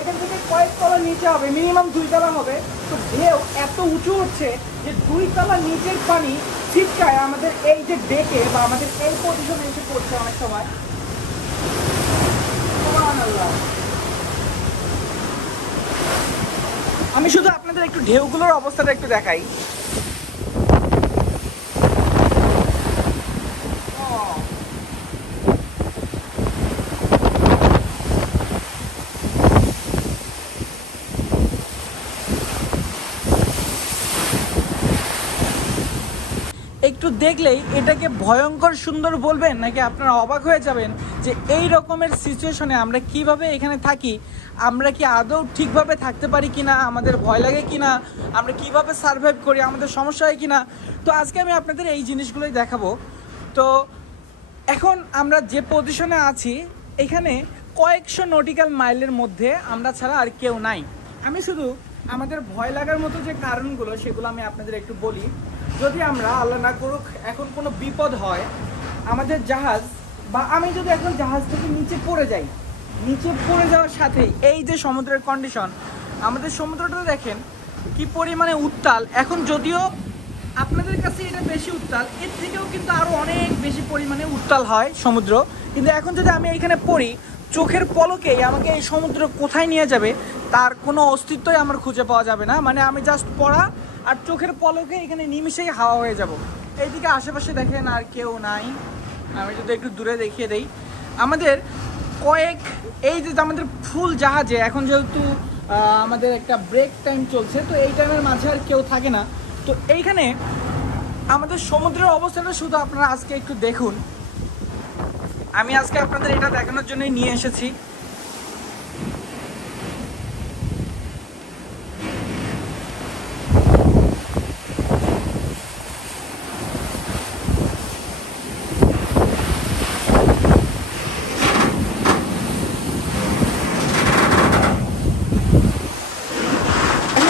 এখান থেকে কয়েক তলা নিচে হবে, মিনিমাম 2 তলা হবে। তো ঢেউ এত উঁচু হচ্ছে যে 2 তলা নিচের পানি ছিটকায় আমাদের এই যে ডেকে বা আমাদের এই পজিশনে এসে পড়ছে অনেক সময়। আমি শুধু আপনাদের একটু ঢেউগুলোর অবস্থাটা একটু দেখাই। একটু দেখলেই এটাকে ভয়ঙ্কর সুন্দর বলবেন নাকি আপনারা অবাক হয়ে যাবেন যে এই রকমের সিচুয়েশনে আমরা কিভাবে এখানে থাকি, আমরা কি আদৌ ঠিকভাবে থাকতে পারি কিনা, আমাদের ভয় লাগে কিনা, আমরা কিভাবে সার্ভাইভ করি, আমাদের সমস্যা হয় কিনা। তো আজকে আমি আপনাদের এই জিনিসগুলোই দেখাবো। তো এখন আমরা যে পজিশনে আছি এখানে কয়েকশো নটিক্যাল মাইলের মধ্যে আমরা ছাড়া আর কেউ নাই। আমি শুধু আমাদের ভয় লাগার মতো যে কারণগুলো সেগুলো আমি আপনাদের একটু বলি। যদি আমরা আল্লাহ না করুক এখন কোনো বিপদ হয়, আমাদের জাহাজ বা আমি যদি এখন জাহাজ থেকে নিচে পড়ে যাই, নিচে পড়ে যাওয়ার সাথে এই যে সমুদ্রের কন্ডিশন, আমাদের সমুদ্রটা দেখেন কি পরিমাণে উত্তাল। এখন যদিও আপনাদের কাছে এটা বেশি উত্তাল, এর থেকেও কিন্তু আরও অনেক বেশি পরিমাণে উত্তাল হয় সমুদ্র। কিন্তু এখন যদি আমি এখানে পড়ি, চোখের পলকেই আমাকে এই সমুদ্র কোথায় নিয়ে যাবে তার কোনো অস্তিত্বই আমার খুঁজে পাওয়া যাবে না। মানে আমি জাস্ট পড়া আর চোখের পলকে এখানে নিমিশেই হাওয়া হয়ে যাব। এইদিকে আশেপাশে দেখেন আর কেউ নাই। আমি যদি একটু দূরে দেখিয়ে দেই, আমাদের এই যে আমাদের ফুল জাহাজে এখন যেহেতু আমাদের একটা ব্রেক টাইম চলছে, তো এই টাইমের মাঝে আর কেউ থাকে না। তো এইখানে আমাদের সমুদ্রের অবস্থাটা শুধু আপনারা আজকে একটু দেখুন। আমি আজকে আপনাদের এটা দেখানোর জন্যই নিয়ে এসেছি।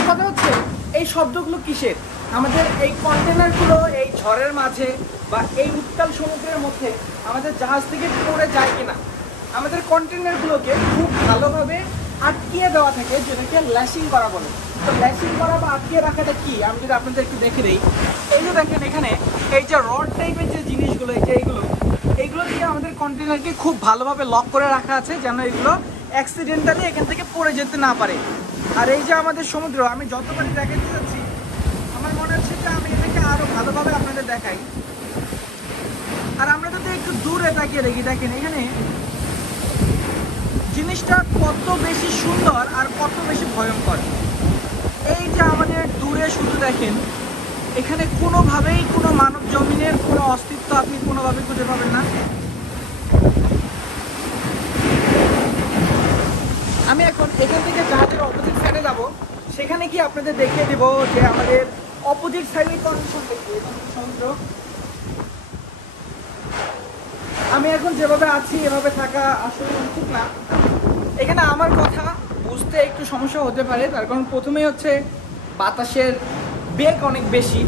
কথা হচ্ছে এই শব্দগুলো কিসের? আমাদের এই কন্টেনারগুলো এই ঝড়ের মাঝে বা এই উত্তাল সমুদ্রের মধ্যে আমাদের জাহাজ থেকে পড়ে যায় কিনা। আমাদের কন্টেনারগুলোকে খুব ভালোভাবে আটকিয়ে দেওয়া থাকে, যেটাকে ল্যাশিং করা বলে। তো ল্যাশিং করা বা আটকিয়ে রাখাটা কি আমি যদি আপনাদের একটু দেখে দিই, এই যে দেখেন এখানে এই যে রড টাইপের যে জিনিসগুলো, এই যে এইগুলো দিয়ে আমাদের কন্টেনারকে খুব ভালোভাবে লক করে রাখা আছে, যেন এগুলো অ্যাক্সিডেন্টালি এখান থেকে পড়ে যেতে না পারে। আর এই যে আমাদের সমুদ্র, আমি যতবারই দেখাতে চাচ্ছি আমার মনে হচ্ছে যে আমি এটাকে আরো ভালোভাবে আপনাদের দেখাই। আর আমরা যদি একটু দূরে তাকিয়ে দেখি, দেখেন এখানে জিনিসটা কত বেশি সুন্দর আর কত বেশি ভয়ঙ্কর। এই যে আমাদের দূরে শুধু দেখেন, এখানে কোনোভাবেই কোনো মানব জমিনের কোনো অস্তিত্ব আপনি কোনোভাবেই খুঁজে পাবেন না। আমি এখন এখান থেকে জাহাজের অপোজিট সাইডে যাব, সেখানে কি আপনাদের দেখিয়ে দেবো যে আমাদের অপোজিট সাইডের কন্ডিশন দেখি সমুদ্র। আমি এখন যেভাবে আছি এভাবে থাকা আসলে উচিত না। এখানে আমার কথা বুঝতে একটু সমস্যা হতে পারে, তার কারণ প্রথমেই হচ্ছে বাতাসের বেগ অনেক বেশি,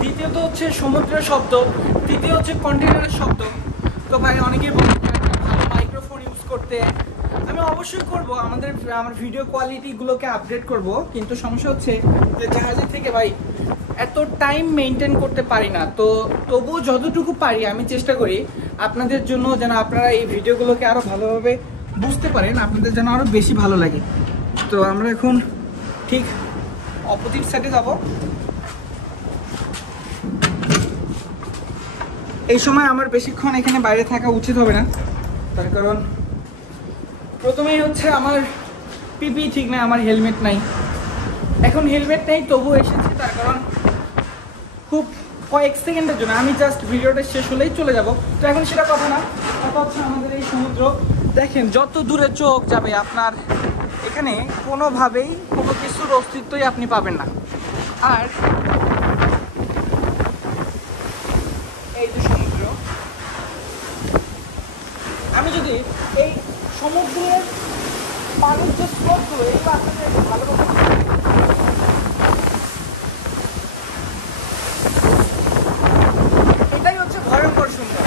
দ্বিতীয়ত হচ্ছে সমুদ্রের শব্দ, তৃতীয় হচ্ছে কন্টেনারের শব্দ। তো ভাই অনেকেই বলে ভালো মাইক্রোফোন ইউজ করতে, আমি অবশ্যই করব, আমার ভিডিও কোয়ালিটিগুলোকে আপডেট করব। কিন্তু সমস্যা হচ্ছে যে জাহাজের থেকে ভাই এত টাইম মেনটেন করতে পারি না। তো তবুও যতটুকু পারি আমি চেষ্টা করি আপনাদের জন্য, যেন আপনারা এই ভিডিওগুলোকে আরও ভালোভাবে বুঝতে পারেন, আপনাদের যেন আরও বেশি ভালো লাগে। তো আমরা এখন ঠিক অপোজিট সাইডে যাব। এই সময় আমার বেশিক্ষণ এখানে বাইরে থাকা উচিত হবে না, তার কারণ প্রথমেই হচ্ছে আমার পিপি ঠিক নাই, আমার হেলমেট নাই। এখন হেলমেট নেই তবু এসেছি, তার কারণ খুব কয়েক সেকেন্ডের জন্য, আমি জাস্ট ভিডিওটা শেষ হলেই চলে যাব। তো এখন সেটা কথা না, কথা হচ্ছে আমাদের এই সমুদ্র দেখেন যত দূরে চোখ যাবে আপনার এখানে কোনোভাবেই কোনো কিছুর অস্তিত্বই আপনি পাবেন না। আর এই যে সমুদ্র, আমি যদি এই সমুদ্রের পানির যে স্রোতগুলো এগুলো আপনাদের ভালোভাবে এটাই হচ্ছে ভয়ঙ্কর সুন্দর।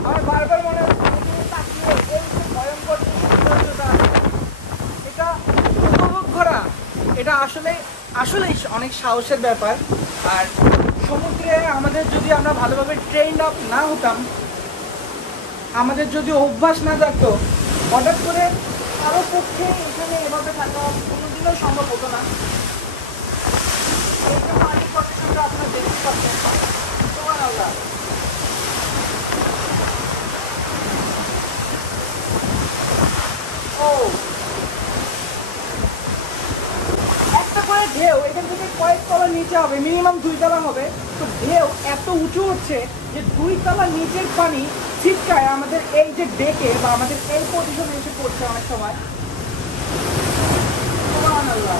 আমার বারবার মনে হচ্ছে আসলে অনেক সাহসের ব্যাপার। আর সমুদ্রে আমাদের যদি আমরা ভালোভাবে ট্রেন্ড আপ না হতাম, আমাদের যদি অভ্যাস না থাকতো, হঠাৎ করে কারো পক্ষে এখানে এভাবে থাকা কোনোদিনও সম্ভব হতো না। পানি কন্ডিশনটা আপনারা দেখতে পাচ্ছেন। সুবহানাল্লাহ। ও একটা করে ঢেউ এখান থেকে কয়েক তলা নিচে হবে, মিনিমাম 2 তলা হবে। তো ঢেউ এত উঁচু হচ্ছে যে 2 তলা নিচের পানি ছিটকায় আমাদের এই যে ডেকে বা আমাদের এই পজিশনে এসে পড়ছে অনেক সময়। সুবহানাল্লাহ।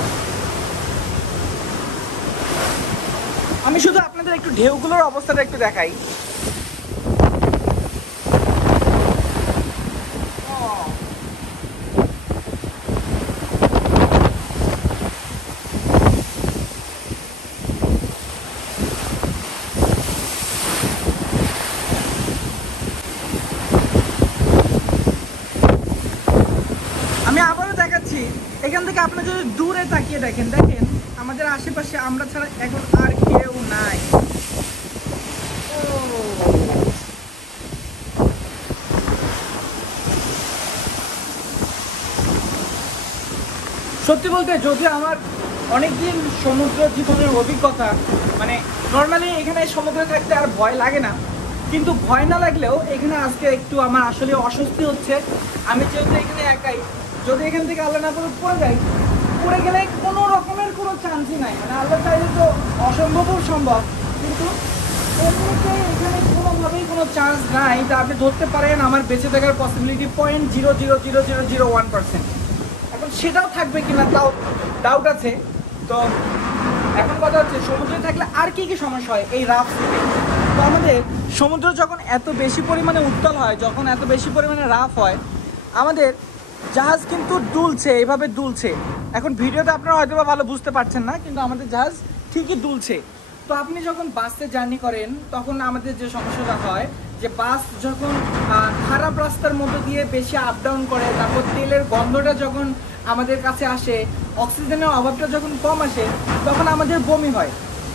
আমি শুধু আপনাদের একটু ঢেউগুলোর অবস্থাটা একটু দেখাই। আমি আবারও দেখাচ্ছি, এখান থেকে আপনারা যদি দূরে তাকিয়ে দেখেন, আমাদের আশেপাশে আমরা ছাড়া এখন আর কেউ নাই। সত্যি বলতে যদি আমার অনেকদিন সমুদ্র জীবনের অভিজ্ঞতা, মানে নর্মালি এখানে সমুদ্রে থাকতে আর ভয় লাগে না, কিন্তু ভয় না লাগলেও এখানে আজকে একটু আমার আসলে অস্বস্তি হচ্ছে। আমি যেহেতু এখানে একাই, যদি এখান থেকে আল্লাহ না করে পড়ে যাই, পড়ে গেলে কোনো রকমের কোনো চান্সই নাই। মানে আল্লাহ চাইলে তো অসম্ভবও সম্ভব, কিন্তু এমনিতে এখানে কোনোভাবেই কোনো চান্স নাই। তা আপনি ধরতে পারেন আমার বেঁচে থাকার পসিবিলিটি 0.00001%। এখন সেটাও থাকবে কিনা তাও ডাউট আছে। তো এখন কথা হচ্ছে সমুদ্রে থাকলে আর কি কি সমস্যা হয় এই রাফ থেকে। তো আমাদের সমুদ্র যখন এত বেশি পরিমাণে উত্তাল হয়, যখন এত বেশি পরিমাণে রাফ হয়, আমাদের জাহাজ কিন্তু দুলছে, এইভাবে দুলছে। এখন ভিডিওতে আপনারা হয়তো বা ভালো বুঝতে পারছেন না, কিন্তু আমাদের জাহাজ ঠিকই দুলছে। তো আপনি যখন বাসে জার্নি করেন তখন আমাদের যে সমস্যাটা হয় যে বাস যখন খারাপ রাস্তার মধ্যে দিয়ে বেশি আপ ডাউন করে, তারপর তেলের গন্ধটা যখন আমাদের কাছে আসে, অক্সিজেনের অভাবটা যখন কম আসে, তখন আমাদের বমি হয়।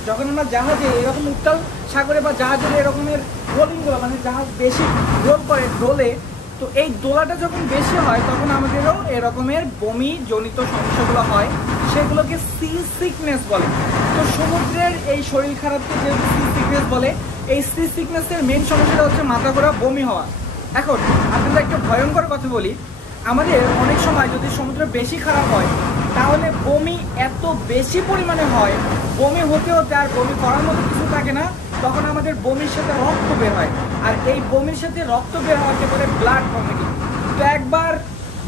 যখন আমরা জাহাজে এরকম উত্তাল সাগরে বা জাহাজের এরকমের রোলিংগুলো, মানে জাহাজ বেশি রোল করে দোলে, তো এই দোলাটা যখন বেশি হয় তখন আমাদেরও এরকমের বমি জনিত সমস্যাগুলো হয়, সেগুলোকে সি সিকনেস বলে। তো সমুদ্রের এই শরীর খারাপকে যে সি সিকনেস বলে, এই সি সিকনেসের মেন সমস্যাটা হচ্ছে মাথা ঘোরা, বমি হওয়া। এখন আপনাদের একটা ভয়ঙ্কর কথা বলি, আমাদের অনেক সময় যদি সমুদ্র বেশি খারাপ হয় তাহলে বমি এত বেশি পরিমাণে হয়, বমি হতে হতে আর বমি করার মতো কিছু থাকে না, তখন আমাদের বমির সাথে রক্ত বের হয়। আর এই বমির সাথে রক্ত বের হওয়াকে বলে ব্লাড ভমিটিং। তো একবার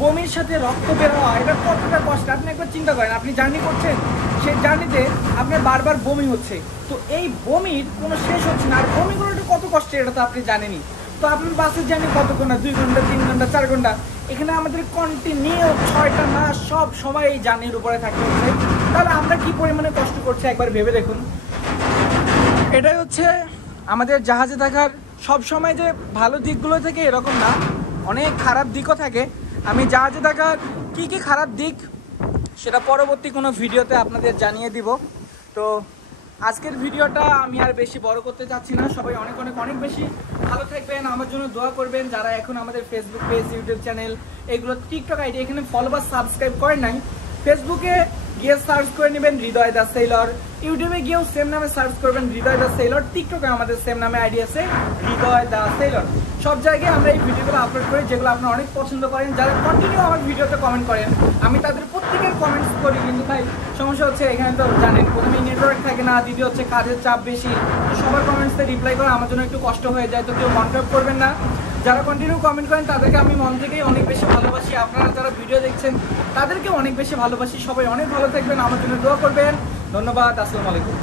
বমির সাথে রক্ত বের হওয়া, এটা কতটা কষ্ট আপনি একবার চিন্তা করেন। আপনি জার্নি করছেন, সেই জার্নিতে আপনার বারবার বমি হচ্ছে, তো এই বমির কোনো শেষ হচ্ছে না। আর বমি করাটা কত কষ্ট এটা তো আপনি জানেনই। তো আপনার বাসের জার্নি কত ঘন্টা, 2 ঘন্টা, 3 ঘন্টা, 4 ঘন্টা, এখানে আমাদের কন্টিনিউ 6টা মাস সব সময় এই জার্নির উপরে থাকতে হচ্ছে। তাহলে আমরা কি পরিমাণে কষ্ট করছি একবার ভেবে দেখুন। এটাই হচ্ছে আমাদের জাহাজে থাকার সব সময় যে ভালো দিকগুলো থেকে এরকম না, অনেক খারাপ দিকও থাকে। আমি জাহাজে থাকার কি কি খারাপ দিক সেটা পরবর্তী কোনো ভিডিওতে আপনাদের জানিয়ে দিব। তো আজকের ভিডিওটা আমি আর বেশি বড় করতে চাচ্ছি না। সবাই অনেক অনেক অনেক বেশি ভালো থাকবেন, আমার জন্য দোয়া করবেন। যারা এখন আমাদের ফেসবুক পেজ, ইউটিউব চ্যানেল, এগুলো টিকটক আইডি এখানে ফলো বা সাবস্ক্রাইব করেন নাই, ফেসবুকে গিয়ে সার্চ করে নেবেন হৃদয় দ্য সেলর, ইউটিউবে গিয়েও সেম নামে সার্চ করবেন হৃদয় দ্য সেলর, টিকটকে আমাদের সেম নামে আইডি আছে হৃদয় দ্য সেলর। সব জায়গায় আমরা এই ভিডিওগুলো আপলোড করি যেগুলো আপনারা অনেক পছন্দ করেন। যারা কন্টিনিউ আমার ভিডিওতে কমেন্ট করেন, আমি তাদের প্রত্যেকের কমেন্টস করি, কিন্তু ভাই সমস্যা হচ্ছে এখানে তো জানেন প্রথমে নেটওয়ার্ক থাকে না, দ্বিতীয় হচ্ছে কাজের চাপ বেশি, তো সবার কমেন্টসে রিপ্লাই করা আমার জন্য একটু কষ্ট হয়ে যায়। তো কেউ মন খারাপ করবেন না, যারা কন্টিনিউ কমেন্ট করেন তাদেরকে আমি মন থেকেই অনেক বেশি ভালোবাসি। আপনারা যারা ভিডিও দেখছেন তাদেরকে অনেক বেশি ভালোবাসি। সবাই অনেক ভালো থাকবেন, আমার জন্য দোয়া করবেন। ধন্যবাদ, আসসালামু আলাইকুম।